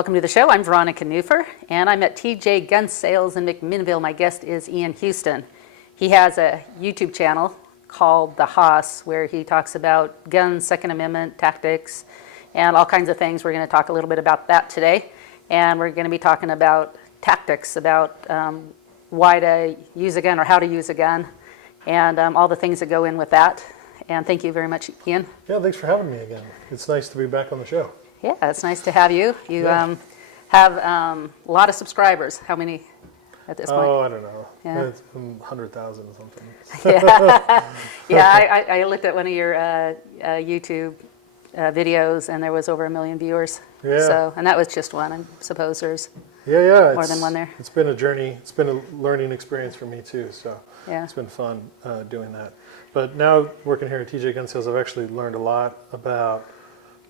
Welcome to the show. I'm Veronica Newfer, and I'm at TJ Gun Sales in McMinnville. My guest is Ian Houston. He has a YouTube channel called The Hoss, where he talks about guns, Second Amendment, tactics, and all kinds of things. We're going to talk a little bit about that today, and we're going to be talking about tactics, about why to use a gun or how to use a gun, and all the things that go in with that. And thank you very much, Ian. Yeah, thanks for having me again. It's nice to be back on the show. Yeah, it's nice to have you. You have a lot of subscribers. How many at this point? Oh, I don't know. Yeah. It's 100,000 or something. Yeah, I looked at one of your YouTube videos, and there was over 1 million viewers. Yeah. So, and that was just one. I suppose there's more than one there. It's been a journey. It's been a learning experience for me too. So yeah, it's been fun doing that. But now working here at TJ Gun Sales, I've actually learned a lot about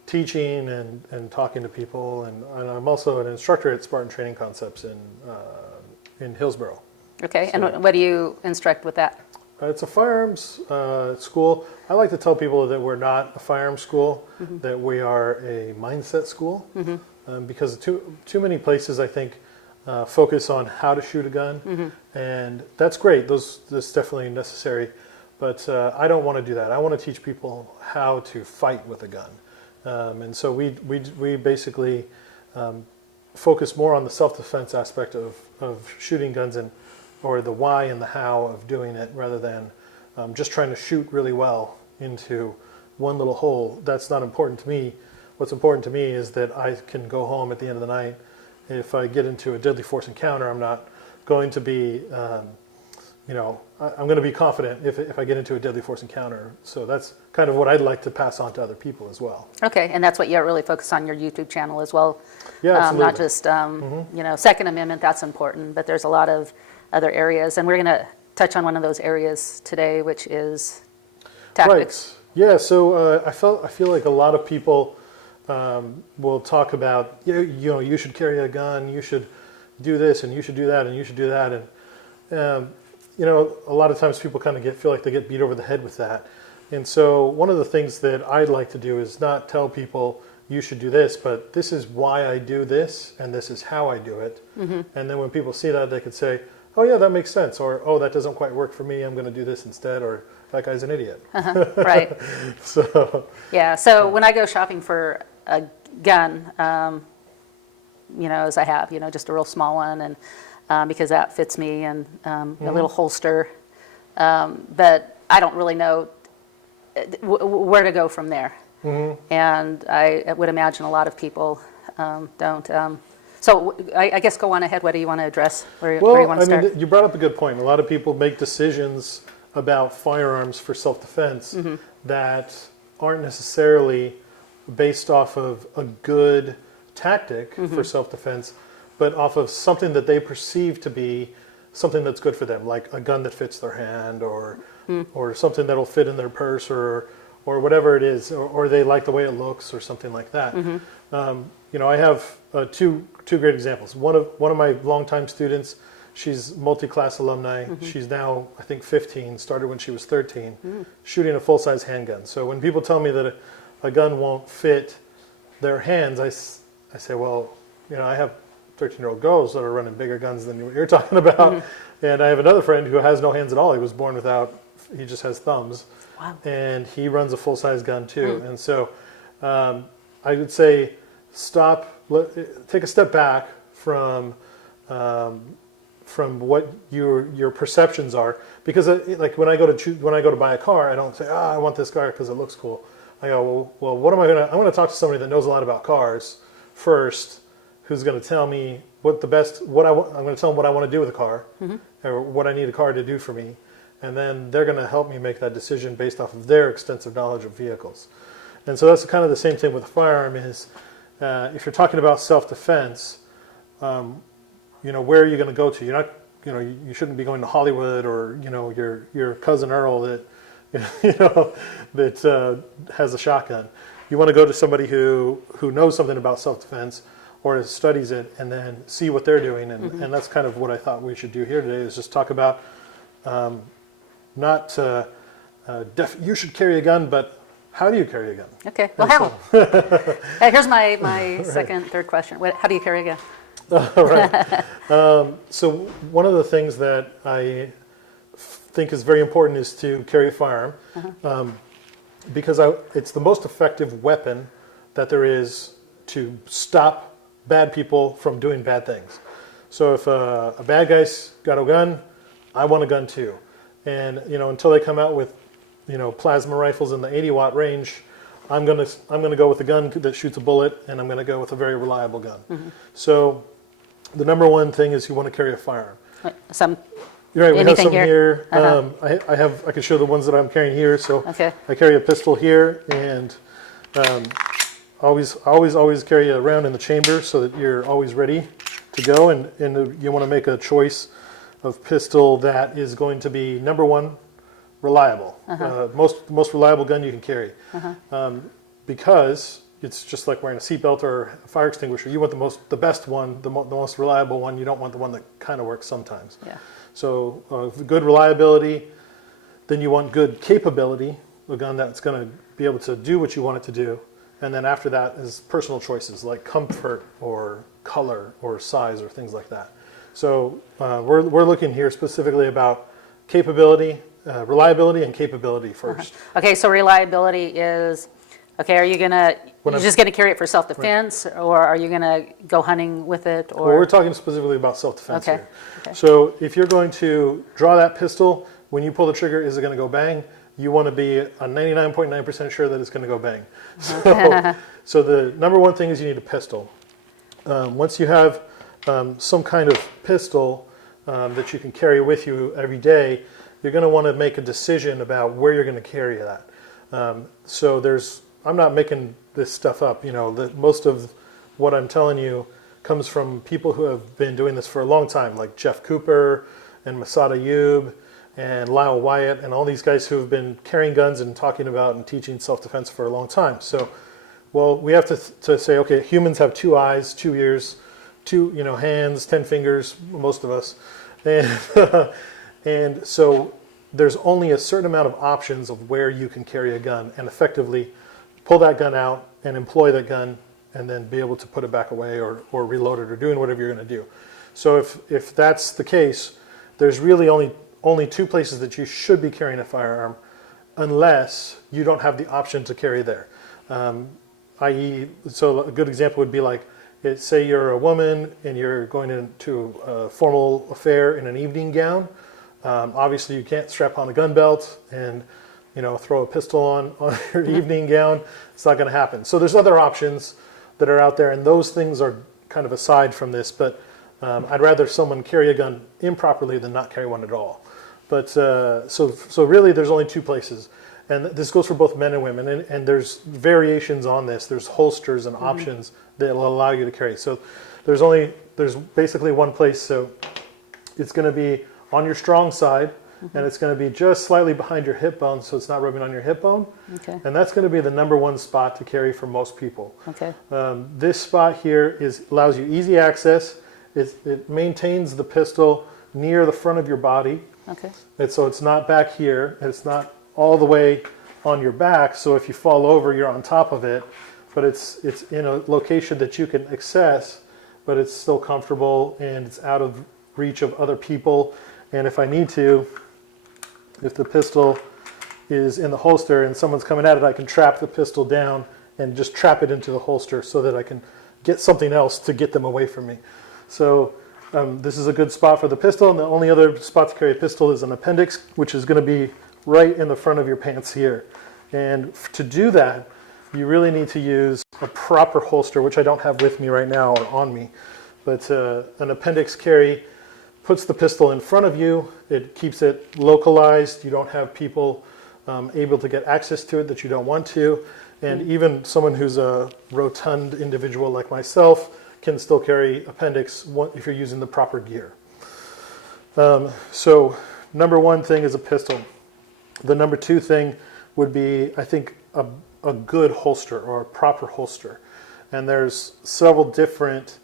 teaching and talking to people, and I'm also an instructor at Spartan Training Concepts in Hillsboro. Okay, So, and what do you instruct with that? It's a firearms school. I like to tell people that we're not a firearms school, that we are a mindset school, because too many places, I think, focus on how to shoot a gun, and that's great. That's definitely necessary, but I don't want to do that. I want to teach people how to fight with a gun. And so we basically focus more on the self-defense aspect of shooting guns or the why and the how of doing it, rather than just trying to shoot really well into one little hole. That's not important to me. What's important to me is that I can go home at the end of the night. If I get into a deadly force encounter, I'm not going to be I'm going to be confident if I get into a deadly force encounter. So that's kind of what I'd like to pass on to other people as well. Okay, and that's what you really focus on your YouTube channel as well. Yeah, absolutely. Not just Second Amendment. That's important, but there's a lot of other areas, and we're going to touch on one of those areas today, which is tactics. Right. Yeah. So I feel like a lot of people will talk about you should carry a gun, you should do this, and you should do that, and you should do that, and a lot of times people kind of feel like they get beat over the head with that. And so one of the things that I'd like to do is not tell people you should do this, but this is why I do this, and this is how I do it. And then when people see that, they could say, oh yeah, that makes sense, or oh, that doesn't quite work for me, I'm going to do this instead, or that guy's an idiot. Right. So yeah. So when I go shopping for a gun, as I have, just a real small one, and because that fits me, and a little holster. But I don't really know where to go from there. And I would imagine a lot of people don't. So I guess go on ahead. What do you want to address? Where you want to start? You brought up a good point. A lot of people make decisions about firearms for self-defense that aren't necessarily based off of a good tactic for self-defense, but off of something that they perceive to be something that's good for them, like a gun that fits their hand, or something that'll fit in their purse, or whatever it is, or they like the way it looks, or something like that. I have two great examples. One of my longtime students, she's multi-class alumni. She's now, I think, 15, started when she was 13, shooting a full-size handgun. So when people tell me that a gun won't fit their hands, I say, well, I have 13-year-old girls that are running bigger guns than what you're talking about. And I have another friend who has no hands at all. He was born he just has thumbs. Wow. And he runs a full-size gun too. And so I would say take a step back from what your perceptions are. Because like when I go to buy a car, I don't say, I want this car because it looks cool. I go, well, what am I I'm going to talk to somebody that knows a lot about cars first, who's going to tell me I'm going to tell them what I want to do with a car, or what I need a car to do for me, and then they're going to help me make that decision based off of their extensive knowledge of vehicles. And so that's kind of the same thing with a firearm. Is if you're talking about self-defense, where are you going to go to? You're not, you shouldn't be going to Hollywood, or your cousin Earl that that has a shotgun. You want to go to somebody who knows something about self-defense, or studies it, and then see what they're doing. And that's kind of what I thought we should do here today, is just talk about you should carry a gun, but how do you carry a gun? Okay, well, how? Here's my second, third question. How do you carry a gun? All right. So one of the things that I think is very important is to carry a firearm, because it's the most effective weapon that there is to stop bad people from doing bad things. So if a bad guy's got a gun, I want a gun too. And until they come out with plasma rifles in the 80-watt range, I'm gonna go with a gun that shoots a bullet, and I'm gonna go with a very reliable gun. So the number one thing is you want to carry a firearm. Some. You're right. We have some here. I can show the ones that I'm carrying here. So Okay. I carry a pistol here, and always carry a round in the chamber so that you're always ready to go. And you want to make a choice of pistol that is going to be number one, reliable. Most reliable gun you can carry, because it's just like wearing a seatbelt or a fire extinguisher. You want the best one, the most reliable one. You don't want the one that kind of works sometimes. Yeah. So good reliability, then you want good capability, a gun that's going to be able to do what you want it to do. And then after that is personal choices like comfort or color or size or things like that. So we're looking here specifically about capability, reliability and capability first. Okay, so reliability is, okay, are you just gonna carry it for self-defense, or are you gonna go hunting with it? Or Well, we're talking specifically about self-defense Okay. here. Okay. So if you're going to draw that pistol, when you pull the trigger, is it going to go bang? You want to be a 99.9% sure that it's going to go bang. So the number one thing is you need a pistol. Once you have some kind of pistol that you can carry with you every day, you're going to want to make a decision about where you're going to carry that. I'm not making this stuff up. Most of what I'm telling you comes from people who have been doing this for a long time, like Jeff Cooper and Masada Ayub and Lyle Wyatt and all these guys who have been carrying guns and talking about and teaching self-defense for a long time. So, we have to say, okay, humans have 2 eyes, 2 ears, 2 hands, 10 fingers, most of us, and so there's only a certain amount of options of where you can carry a gun and effectively pull that gun out and employ that gun, and then be able to put it back away or reload it or doing whatever you're going to do. So if that's the case, there's really only 2 places that you should be carrying a firearm, unless you don't have the option to carry there. I.e., so a good example would be like, say you're a woman and you're going into a formal affair in an evening gown. Obviously, you can't strap on a gun belt and throw a pistol on your evening gown. It's not going to happen. So there's other options that are out there, and those things are kind of aside from this, but I'd rather someone carry a gun improperly than not carry one at all. But so really there's only 2 places, and this goes for both men and women, and there's variations on this. There's holsters and options that will allow you to carry. So there's basically one place, so it's going to be on your strong side, and it's going to be just slightly behind your hip bone, so it's not rubbing on your hip bone. Okay. And that's going to be the number one spot to carry for most people. Okay. This spot here allows you easy access. It maintains the pistol near the front of your body. Okay. So it's not back here. It's not all the way on your back, so if you fall over, you're on top of it. But it's in a location that you can access, but it's still comfortable, and it's out of reach of other people. And if I need to, if the pistol is in the holster and someone's coming at it, I can trap the pistol down and just trap it into the holster so that I can get something else to get them away from me. So this is a good spot for the pistol, and the only other spot to carry a pistol is an appendix, which is going to be right in the front of your pants here. And to do that, you really need to use a proper holster, which I don't have with me right now or on me. But an appendix carry puts the pistol in front of you. It keeps it localized. You don't have people able to get access to it that you don't want to. And even someone who's a rotund individual like myself can still carry appendix if you're using the proper gear. So number one thing is a pistol. The number 2 thing would be, I think, a good holster or a proper holster. And there's several different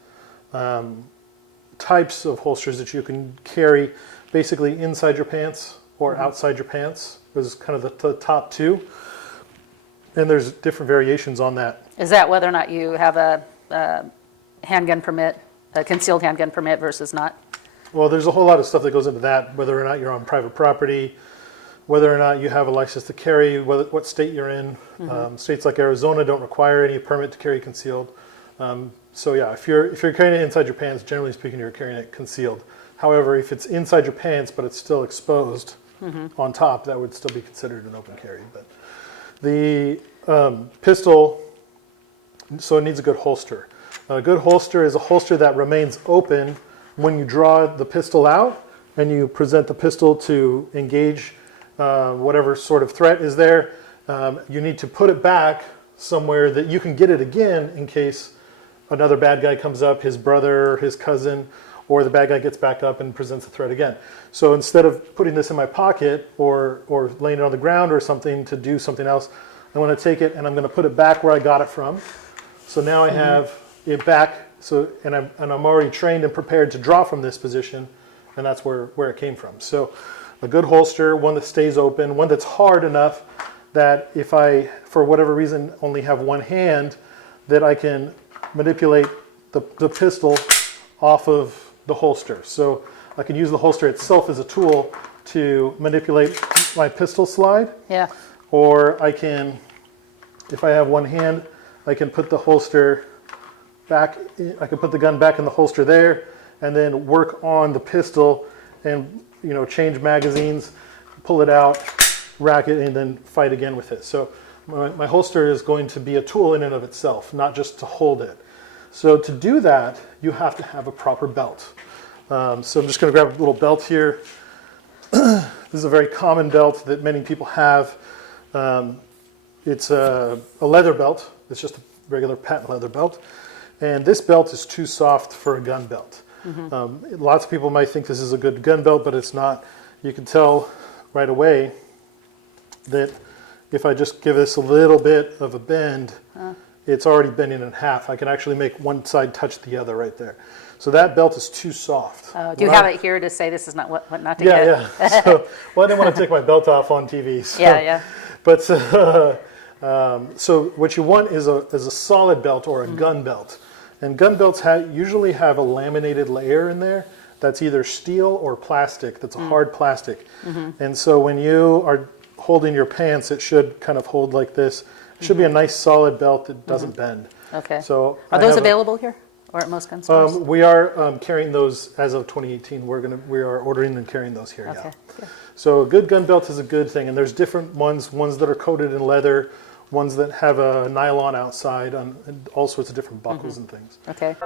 types of holsters that you can carry basically inside your pants or outside your pants. Those are kind of the top 2. and there's different variations on that. Is that whether or not you have a handgun permit, a concealed handgun permit versus not? Well, there's a whole lot of stuff that goes into that, whether or not you're on private property, whether or not you have a license to carry, what state you're in. States like Arizona don't require any permit to carry concealed. So yeah, if you're carrying it inside your pants, generally speaking, you're carrying it concealed. However, if it's inside your pants but it's still exposed on top, that would still be considered an open carry. But the pistol, so it needs a good holster. A good holster is a holster that remains open when you draw the pistol out and you present the pistol to engage whatever sort of threat is there. You need to put it back somewhere that you can get it again in case another bad guy comes up, his brother, his cousin, or the bad guy gets back up and presents a threat again. So instead of putting this in my pocket or laying it on the ground or something to do something else, I want to take it and I'm going to put it back where I got it from. So now I have it back, so and I'm already trained and prepared to draw from this position, and that's where it came from. So a good holster, one that stays open, one that's hard enough that if I, for whatever reason, only have one hand, that I can manipulate the pistol off of the holster. So I can use the holster itself as a tool to manipulate my pistol slide. Yeah. Or I can, if I have one hand, I can put the holster back, I can put the gun back in the holster there and then work on the pistol and, you know, change magazines, pull it out, rack it, and then fight again with it. So my holster is going to be a tool in and of itself, not just to hold it. So to do that, you have to have a proper belt. So I'm just going to grab a little belt here. This is a very common belt that many people have. It's a leather belt. It's just a regular patent leather belt. And this belt is too soft for a gun belt. Lots of people might think this is a good gun belt, but it's not. You can tell right away that if I just give this a little bit of a bend, it's already bending in half. I can actually make one side touch the other right there. So that belt is too soft. Do you have it here to say this is not what not to get? Yeah. So, well, I didn't want to take my belt off on TV. So. Yeah. But so what you want is a solid belt or a gun belt. And gun belts usually have a laminated layer in there that's either steel or plastic, that's a hard plastic. And so when you are holding your pants, it should kind of hold like this. It should be a nice solid belt that doesn't bend. Okay. So are those available here or at most gun stores? We are carrying those as of 2018. We are ordering and carrying those here. Okay. Yeah. Good. So a good gun belt is a good thing, and there's different ones that are coated in leather, ones that have a nylon outside, and all sorts of different buckles and things. Okay.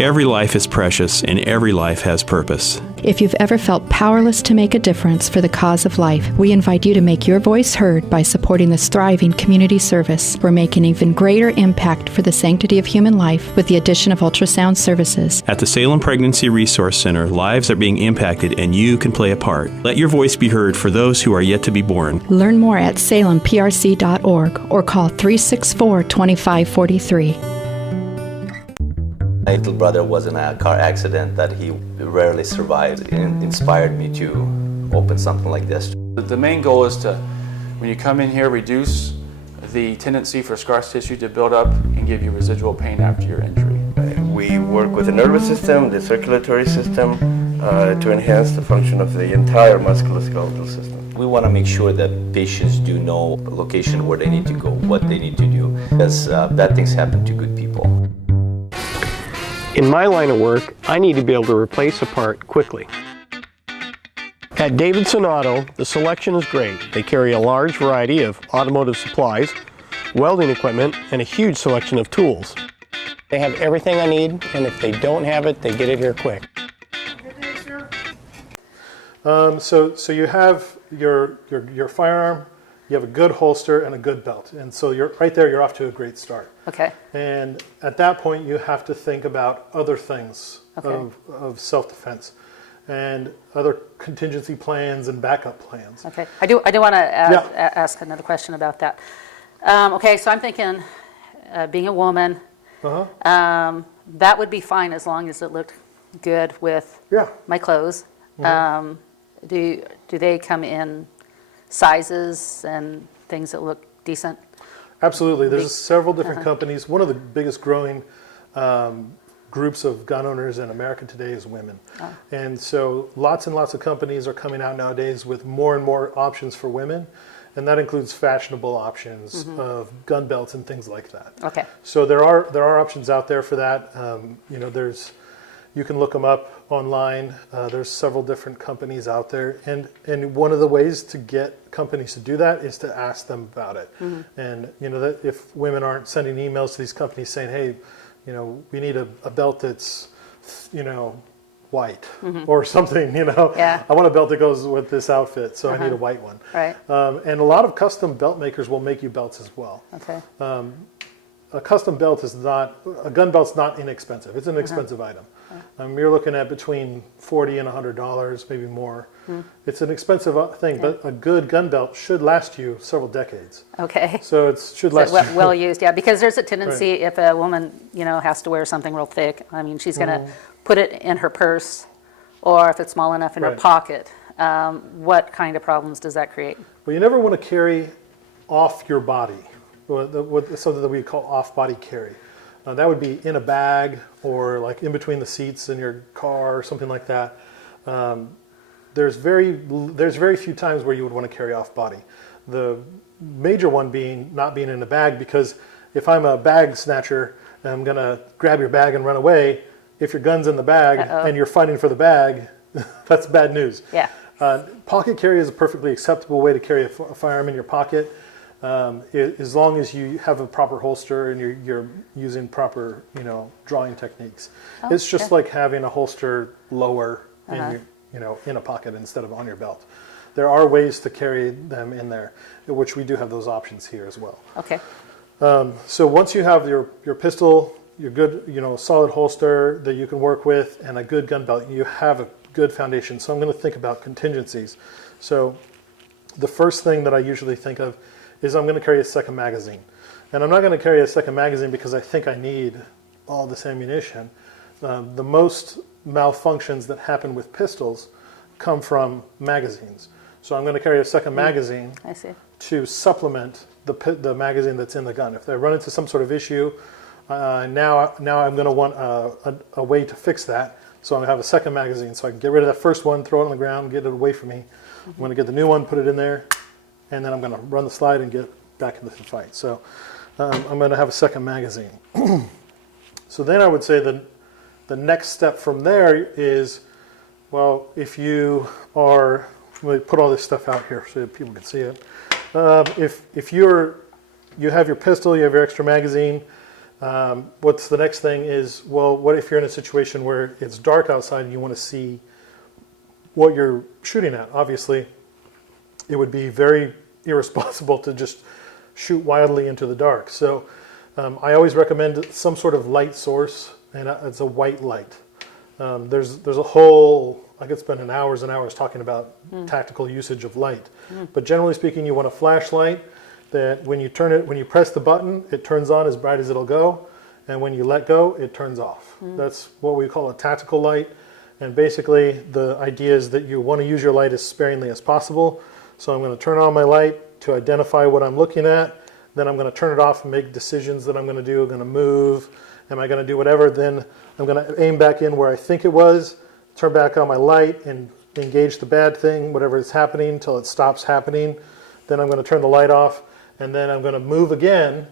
Every life is precious, and every life has purpose. If you've ever felt powerless to make a difference for the cause of life, we invite you to make your voice heard by supporting this thriving community service. We're making an even greater impact for the sanctity of human life with the addition of ultrasound services. At the Salem Pregnancy Resource Center, lives are being impacted, and you can play a part. Let your voice be heard for those who are yet to be born. Learn more at salemprc.org or call 364-2543. My little brother was in a car accident that he rarely survived. It inspired me to open something like this. The main goal is to, when you come in here, reduce the tendency for scar tissue to build up and give you residual pain after your injury. We work with the nervous system, the circulatory system, to enhance the function of the entire musculoskeletal system. We want to make sure that patients do know the location where they need to go, what they need to do, because bad things happen to good people. In my line of work, I need to be able to replace a part quickly. At Davidson Auto, the selection is great. They carry a large variety of automotive supplies, welding equipment, and a huge selection of tools. They have everything I need, and if they don't have it, they get it here quick. So you have your firearm, you have a good holster and a good belt, and so you're off to a great start. Okay. And at that point, you have to think about other things of self-defense and other contingency plans and backup plans. Okay. I do want to ask another question about that. Okay, so I'm thinking, being a woman, that would be fine as long as it looked good with my clothes. Do they come in sizes and things that look decent? Absolutely. There's several different companies. One of the biggest growing groups of gun owners in America today is women. And so lots and lots of companies are coming out nowadays with more and more options for women. And that includes fashionable options of gun belts and things like that. Okay. So there are options out there for that. You can look them up online. There's several different companies out there, and one of the ways to get companies to do that is to ask them about it. And that if women aren't sending emails to these companies saying, hey, we need a belt that's white or something, Yeah. I want a belt that goes with this outfit, so I need a white one. Right. And a lot of custom belt makers will make you belts as well. Okay. A custom belt is not, a gun belt's not inexpensive. It's an expensive item. You're looking at between $40 and $100, maybe more. It's an expensive thing, but a good gun belt should last you several decades. Okay. So it should last you. Well used, yeah, because there's a tendency if a woman, has to wear something real thick, she's going to put it in her purse, or if it's small enough in her Right. pocket. What kind of problems does that create? Well, you never want to carry off your body, something that we call off-body carry. That would be in a bag or like in between the seats in your car or something like that. There's very few times where you would want to carry off-body. The major one being not being in a bag, because if I'm a bag snatcher and I'm going to grab your bag and run away, if your gun's in the bag and you're fighting for the bag, that's bad news. Yeah. Pocket carry is a perfectly acceptable way to carry a firearm in your pocket, as long as you have a proper holster and you're using proper, drawing techniques. It's just like having a holster lower in a pocket instead of on your belt. There are ways to carry them in there, which we do have those options here as well. Okay. So once you have your pistol, your good, solid holster that you can work with, and a good gun belt, you have a good foundation. So I'm going to think about contingencies. So the first thing that I usually think of is I'm going to carry a second magazine. And I'm not going to carry a second magazine because I think I need all this ammunition. The most malfunctions that happen with pistols come from magazines. So I'm going to carry a second magazine I see. to supplement the magazine that's in the gun. If I run into some sort of issue, now I'm going to want a way to fix that. So I'm going to have a second magazine so I can get rid of that first one, throw it on the ground, get it away from me. I'm going to get the new one, put it in there, and then I'm going to run the slide and get back into the fight. So I'm going to have a second magazine. So then I would say the next step from there is, well, if you are, let me put all this stuff out here so that people can see it. If you have your pistol, you have your extra magazine, what's the next thing is, well, what if you're in a situation where it's dark outside and you want to see what you're shooting at? Obviously, it would be very irresponsible to just shoot wildly into the dark. So I always recommend some sort of light source, and it's a white light. There's a whole, I could spend hours and hours talking about tactical usage of light. But generally speaking, you want a flashlight that when you press the button, it turns on as bright as it'll go, and when you let go, it turns off. That's what we call a tactical light. And basically, the idea is that you want to use your light as sparingly as possible. So I'm going to turn on my light to identify what I'm looking at. Then I'm going to turn it off and make decisions that I'm going to do. I'm going to move. Am I going to do whatever? Then I'm going to aim back in where I think it was, turn back on my light and engage the bad thing, whatever is happening, until it stops happening. Then I'm going to turn the light off, and then I'm going to move again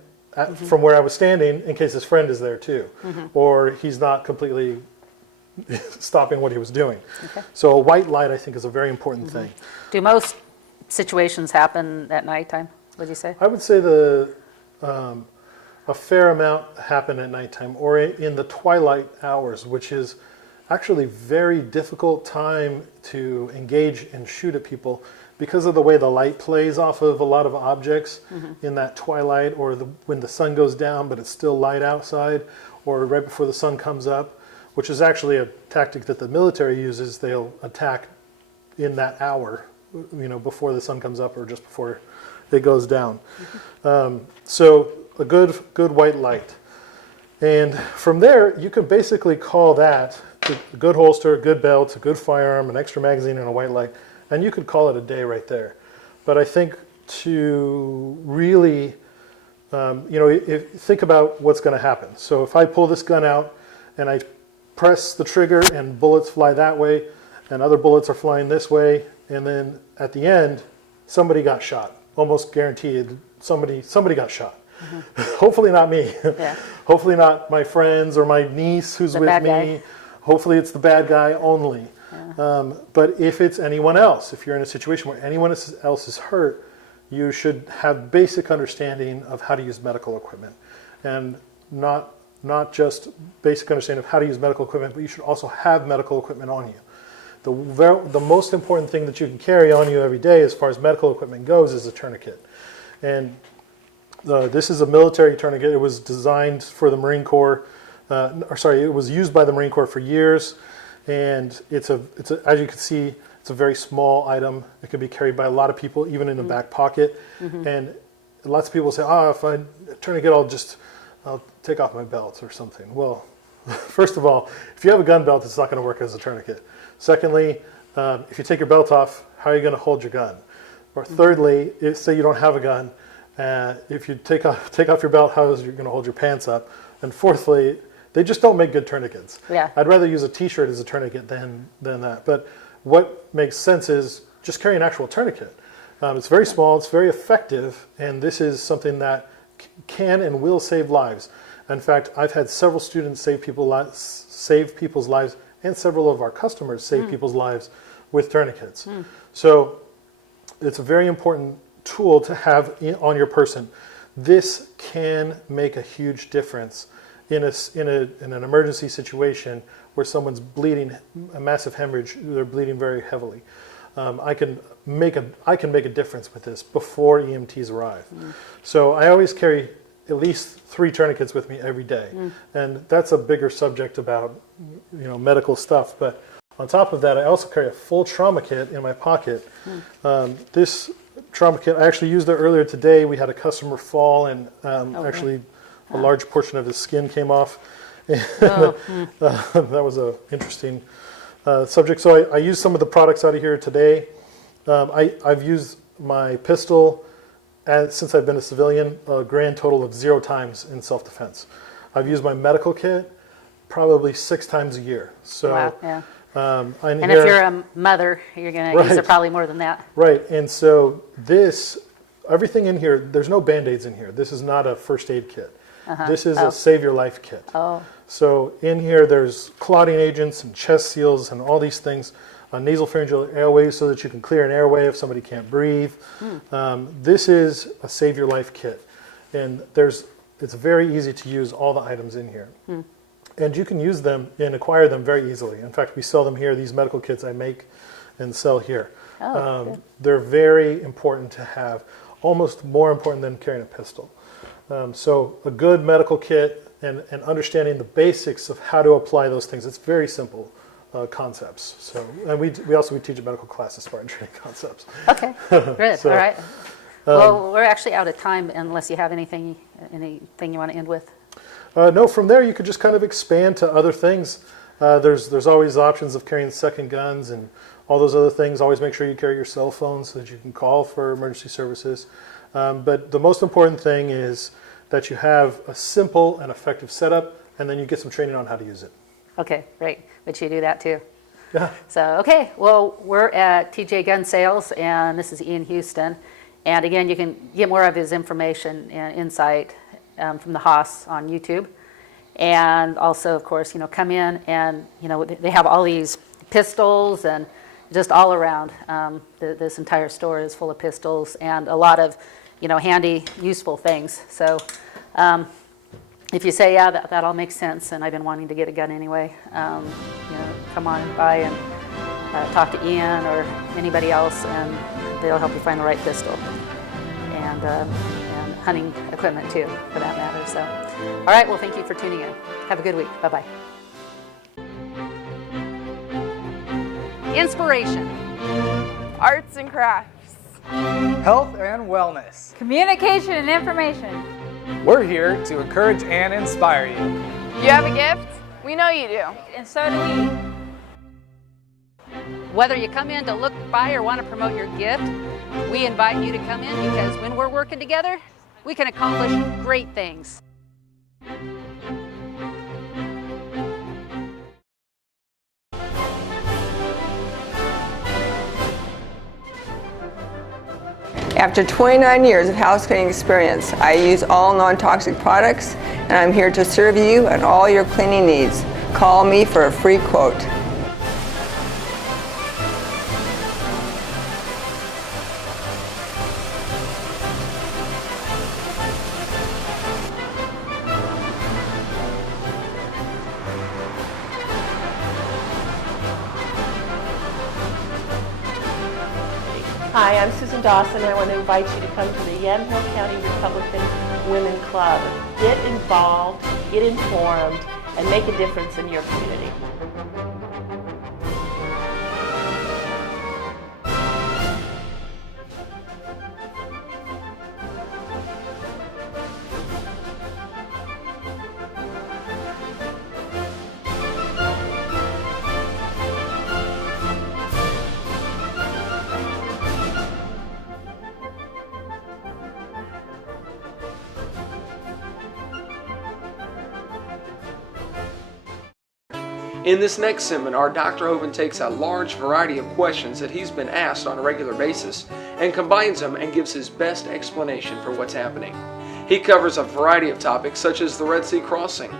from where I was standing in case his friend is there too, or he's not completely stopping what he was doing. Okay. So a white light, I think, is a very important thing. Do most situations happen at nighttime, would you say? I would say a fair amount happen at nighttime or in the twilight hours, which is actually very difficult time to engage and shoot at people because of the way the light plays off of a lot of objects in that twilight, or when the sun goes down but it's still light outside, or right before the sun comes up, which is actually a tactic that the military uses. They'll attack in that hour, before the sun comes up or just before it goes down. So a good white light. And from there, you can basically call that a good holster, a good belt, a good firearm, an extra magazine, and a white light. and you could call it a day right there. But I think to really, think about what's going to happen. So if I pull this gun out and I press the trigger and bullets fly that way and other bullets are flying this way, and then at the end somebody got shot, almost guaranteed somebody got shot. Hopefully not me. Yeah. Hopefully not my friends or my niece who's The with bad me. guy. Hopefully it's the bad guy only. But if it's anyone else, if you're in a situation where anyone else is hurt, you should have basic understanding of how to use medical equipment, and not just basic understanding of how to use medical equipment, but you should also have medical equipment on you. The most important thing that you can carry on you every day as far as medical equipment goes is a tourniquet. And this is a military tourniquet. It was designed for the Marine Corps, it was used by the Marine Corps for years, and it's as you can see, it's a very small item. It can be carried by a lot of people, even in a back pocket. And lots of people say, if I tourniquet, I'll take off my belt or something. Well, first of all, if you have a gun belt, it's not going to work as a tourniquet. Secondly, if you take your belt off, how are you going to hold your gun? Or thirdly, say you don't have a gun, if you take off your belt, how is you going to hold your pants up? And fourthly, they just don't make good tourniquets. Yeah. I'd rather use a t-shirt as a tourniquet than that. But what makes sense is just carry an actual tourniquet. It's very small, it's very effective, and this is something that can and will save lives. In fact, I've had several students save people's lives, and several of our customers save people's lives with tourniquets. So it's a very important tool to have on your person. This can make a huge difference in an emergency situation where someone's bleeding, a massive hemorrhage, they're bleeding very heavily. I can make a difference with this before EMTs arrive. So I always carry at least 3 tourniquets with me every day, and that's a bigger subject about medical stuff. But on top of that, I also carry a full trauma kit in my pocket. This trauma kit, I actually used it earlier today. We had a customer fall, and actually a large portion of his skin came off. That was an interesting subject. So I used some of the products out of here today. I've used my pistol since I've been a civilian a grand total of 0 times in self-defense. I've used my medical kit probably 6 times a year. So, wow, yeah. And if you're a mother, you're going to use it probably more than that. Right, and so everything in here, there's no Band-Aids in here. This is not a first aid kit. This is a save your life kit. So in here there's clotting agents and chest seals and all these things, nasopharyngeal airways so that you can clear an airway if somebody can't breathe. This is a save your life kit, and it's very easy to use all the items in here. And you can use them and acquire them very easily. In fact, we sell them here. These medical kits I make and sell here. They're very important to have, almost more important than carrying a pistol. So a good medical kit and understanding the basics of how to apply those things. It's very simple concepts. So, and we teach a medical class at Spartan Training Concepts. Okay, good. So, all right. Well, we're actually out of time unless you have anything you want to end with. No, from there you could just kind of expand to other things. There's always options of carrying second guns and all those other things. Always make sure you carry your cell phone so that you can call for emergency services. But the most important thing is that you have a simple and effective setup, and then you get some training on how to use it. Okay, great. But you do that too. Yeah. So, okay, well, we're at TJ Gun Sales, and this is Ian Houston. And again, you can get more of his information and insight from the Haas on YouTube. And also, of course, come in and, they have all these pistols and just all around. This entire store is full of pistols and a lot of, handy, useful things. So if you say, yeah, that all makes sense, and I've been wanting to get a gun anyway, come on by and talk to Ian or anybody else, and they'll help you find the right pistol. And hunting equipment too, for that matter. So, all right, well, thank you for tuning in. Have a good week. Bye-bye. Inspiration. Arts and crafts. Health and wellness. Communication and information. We're here to encourage and inspire you. You have a gift? We know you do. And so do we. Whether you come in to look, buy, or want to promote your gift, we invite you to come in because when we're working together, we can accomplish great things. After 29 years of house cleaning experience, I use all non-toxic products, and I'm here to serve you and all your cleaning needs. Call me for a free quote. Hi, I'm Susan Dawson. I want to invite you to come to the Yamhill County Republican Women Club. Get involved, get informed, and make a difference in your community. In this next seminar, Dr. Hovind takes a large variety of questions that he's been asked on a regular basis and combines them and gives his best explanation for what's happening. He covers a variety of topics such as the Red Sea crossing,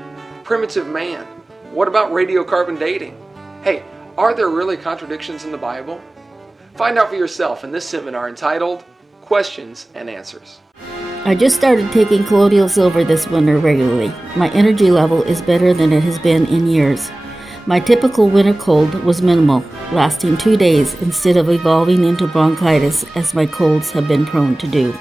primitive man, what about radiocarbon dating? Hey, are there really contradictions in the Bible? Find out for yourself in this seminar entitled Questions and Answers. I just started taking colloidal silver this winter regularly. My energy level is better than it has been in years. My typical winter cold was minimal, lasting 2 days instead of evolving into bronchitis as my colds have been prone to do.